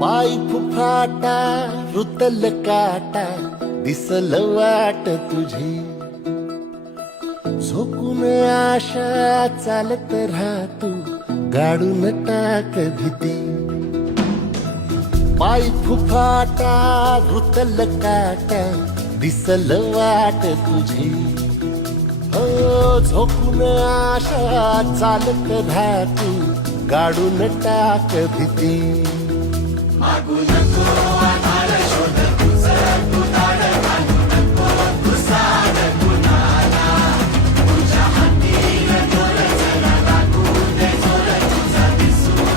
पाय फुफाटा रुतल काटा दिसल वाट तुझी झोकून आशा चालत राहतू गाडून टाक भीती पाय फुफाटा रुतल काटा दिसल वाट तुझी हो झोकून आशा चालत राहतू गाडून टाक भीती मागू नको आधार शोध तुझं तू धाड घालू नको तुझा